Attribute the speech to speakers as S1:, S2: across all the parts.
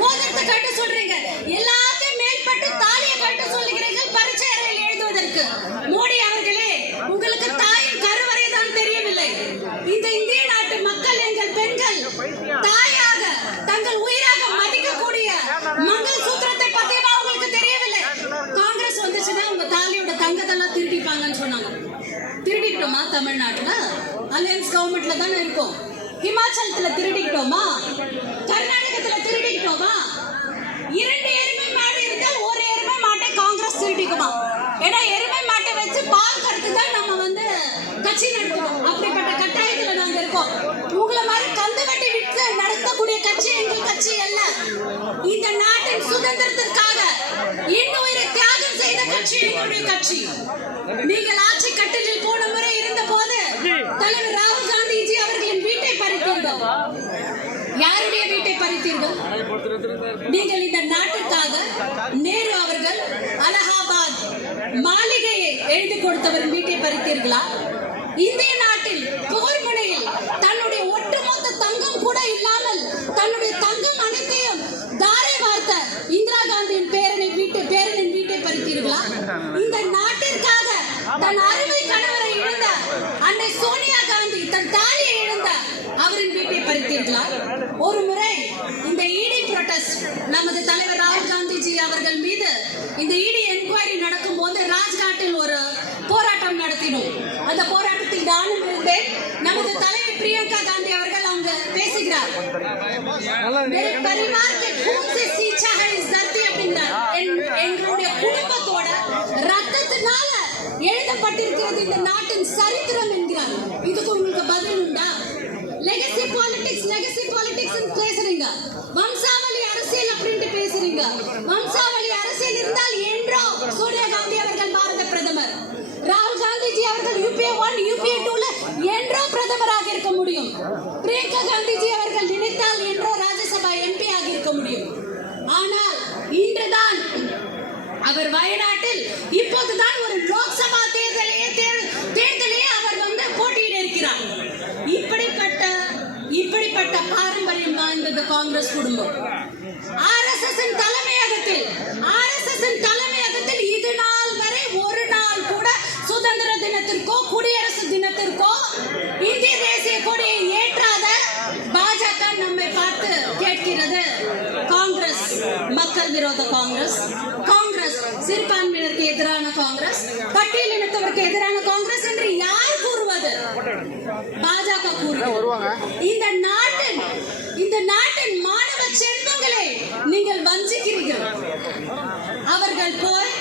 S1: மோதிரத்தை கட்ட சொல்றீங்க. எல்லாத்தையும் மேல்பட்டு தாலியை கட்ட சொல்லுகிறீர்கள் பரீட்சை அறையில் எழுதுவதற்கு. மோடி அவர்களே உங்களுக்கு தாயின் கருவறை தான் தெரியவில்லை. இந்த இந்திய நாட்டு மக்கள் எங்கள் பெண்கள் தாயாக தங்கள் உயிராக மதிக்கக்கூடிய மங்கள் சூத்திரத்தை பத்தியமா உங்களுக்கு தெரியவில்லை? காங்கிரஸ் வந்துச்சுன்னா உங்க தாலியோட தங்கத்தெல்லாம் திருடிப்பாங்கன்னு சொன்னாங்க. திருடிட்டோமா தமிழ்நாட்டுல? அலையன்ஸ் கவர்மெண்ட்ல தானே இருக்கோம். ஹிமாச்சலத்துல திருடிக்கிட்டோமா? கர்நாடகத்துல திருடிக்கிட்டோமா? இரண்டு எருமை மாடு இருந்தால் ஒரு எருமை மாட்டை காங்கிரஸ் திருடிக்குமா? ஏன்னா எருமை மாட்டை வச்சு பால் கருத்து தான் நம்ம வந்து கட்சி நடத்தணும் அப்படிப்பட்ட கட்டாயத்துல நாங்க இருக்கோம். உங்களை மாதிரி கந்து வட்டி விட்டு நடத்தக்கூடிய கட்சி எங்கள் கட்சி அல்ல. இந்த நாட்டின் சுதந்திரத்திற்காக இன்னுயிரை தியாகம் செய்த கட்சி எங்களுடைய கட்சி. நீங்கள் ஆட்சி கட்டிலில் போன முறை இருந்த போது தலைவர் ராகுல் காந்திஜி அவர்களின் வீட்டை பறித்தீர்கள் யாருடைய வீட்டை பறித்தீர்கள் நீங்கள் இந்த நாட்டுக்காக நேரு அவர்கள் அலகாபாத் மாளிகையை எழுதி கொடுத்தவர் வீட்டை பறித்தீர்களா? இந்திய நாட்டில் போர் முனையில் தன்னுடைய ஒட்டுமொத்த தங்கம் கூட இல்லாமல் தன்னுடைய தங்கம் அனைத்தையும் தாரை வார்த்த இந்திரா காந்தியின் பேரனை வீட்டை பேரனின் வீட்டை பறித்தீர்களா? இந்த நாட்டிற்காக தன் அருமை கணவரை இழந்த அன்னை சோனியா காந்தி தன் தாலியை இழந்த அவரின் வீட்டை பறித்தீர்களா? ஒரு முறை இந்த இடி புரொட்டஸ்ட் நமது தலைவர் ராகுல் காந்திஜி அவர்கள் மீது இந்த இடி என்கொயரி நடக்கும் போது ராஜ்காட்டில் ஒரு போராட்டம் நடத்தினோம் அந்த போராட்டத்தில் நானும் இருந்தேன் நமது தலைவர் பிரியங்கா காந்தி அவர்கள் அங்கு பேசுகிறார் मेरे परिवार के खून से सींचा है इस धरती அப்படிங்கிறார் என்- எங்களுடைய குடும்பத்தோட ரத்தத்தினால எழுதப்பட்டிருக்கிறது இந்த நாட்டின் சரித்திரம் என்கிறார் இதுக்கு உங்களுக்கு பதில் உண்டா லெகசி பாலிடிக்ஸ் லெகசி பாலிடிக்ஸ் பேசுறீங்க வம்சாவளி அரசியல் அப்படின்ட்டு பேசுறீங்க வம்சாவளி அரசியல் இருந்தால் என்றோ சோனியா காந்தி அவர்கள் பாரத பிரதமர். ராகுல் காந்திஜி அவர்கள் யூபிஏ ஒன் யூபிஏ டூல என்றோ பிரதமராக இருக்க முடியும். பிரியங்கா காந்திஜி அவர்கள் நினைத்தால் என்றோ ராஜ்யசபா எம்பி ஆக இருக்க முடியும். ஆனால் இன்றுதான் அவர் வயநாட்டில் இப்போதுதான் ஒரு லோக்சபா தேர்தல் தேர்- தேர்தலையே அவர் வந்து போட்டியிட இருக்கிறார் இப்படிப்பட்ட இப்படிப்பட்ட பாரம்பரியம் வாய்ந்தது காங்கிரஸ் குடும்பம். ஆர்எஸ்எஸ் தலைமையகத்தில் ஆர்எஸ்எஸ் தலைமையகத்தில் இது நாள் வரை ஒரு நாள் கூட சுதந்திர தினத்திற்கோ குடியரசு தினத்திற்கோ இந்திய தேசிய கொடியை ஏற்றாத பாஜக நம்மை பார்த்து கேட்கிறது. காங்கிரஸ் மக்கள் விரோத காங்கிரஸ். காங்கிரஸ் சிறுபான்மையினருக்கு எதிரான காங்கிரஸ். பட்டியலினத்தவருக்கு எதிரான காங்கிரஸ் என்று யார் கூறுவது? பாஜக கூறுகிறது இந்த நாட்டின் இந்த நாட்டின் மாணவ செல்வங்களை நீங்கள் வஞ்சிக்கிறீர்கள் அவர்கள் போய்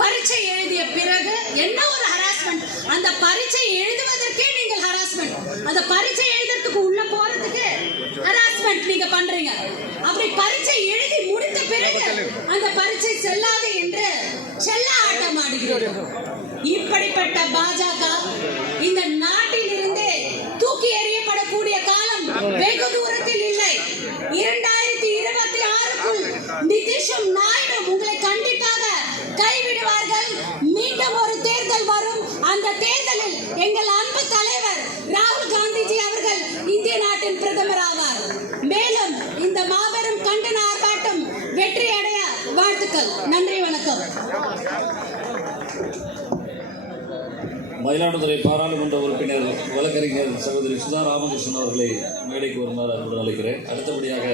S1: பரீட்சை எழுதிய பிறகு என்ன ஒரு ஹராஸ்மெண்ட் அந்த பரீட்சை எழுதுவதற்கே நீங்கள் ஹராஸ்மெண்ட் அந்த பரீட்சை எழுதுறதுக்கு உள்ள போறதுக்கு ஹராஸ்மெண்ட் நீங்க பண்றீங்க. அப்படி பரீட்சை எழுதி முடித்த பிறகு அந்த பரீட்சை செல்லாது என்று செல்ல ஆட்டம் ஆடுகிறோம் இப்படிப்பட்ட பாஜக இந்த நாட்டில் இருந்தே தூக்கி எறியப்படக்கூடிய காலம் வெகு தூரத்தில் இல்லை இரண்டாயிரத்தி இருபத்தி ஆறுக்குள் நிதிஷும் நாயுடும் உங்களை கண்டிப்பாக கைவிடுவார்கள் மீண்டும் ஒரு தேர்தல் வரும் அந்த தேர்தலில் எங்கள் அன்பு தலைவர் ராகுல் காந்திஜி அவர்கள் இந்திய நாட்டின் பிரதமர் ஆவார் மேலும் இந்த மாபெரும் கண்டன ஆர்ப்பாட்டம் வெற்றி அடைய வாழ்த்துக்கள் நன்றி வணக்கம்.
S2: மயிலாடுதுறை பாராளுமன்ற உறுப்பினர் வழக்கறிஞர் சகோதரி சுதா ராமகிருஷ்ணன் அவர்களை மேடைக்கு வருமாறு அன்புடன் அழைக்கிறேன். அடுத்தபடியாக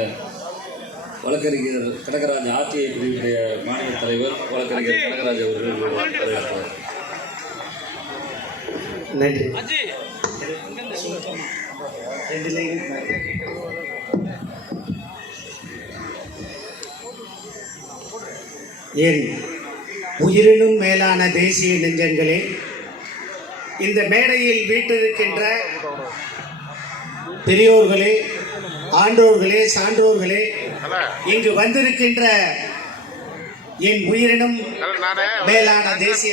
S2: வழக்கறிஞர் கனகராஜ் ஆர்டிஐ பிரிவுடைய மாநில தலைவர் வழக்கறிஞர் கனகராஜ் அவர்கள் வரவேற்பார்
S3: நன்றி. என் உயிரினும் மேலான தேசிய நெஞ்சங்களே இந்த மேடையில் வீட்டிருக்கின்ற பெரியோர்களே ஆண்டோர்களே சான்றோர்களே இங்கு வந்திருக்கின்ற என் உயிரினும் மேலான தேசிய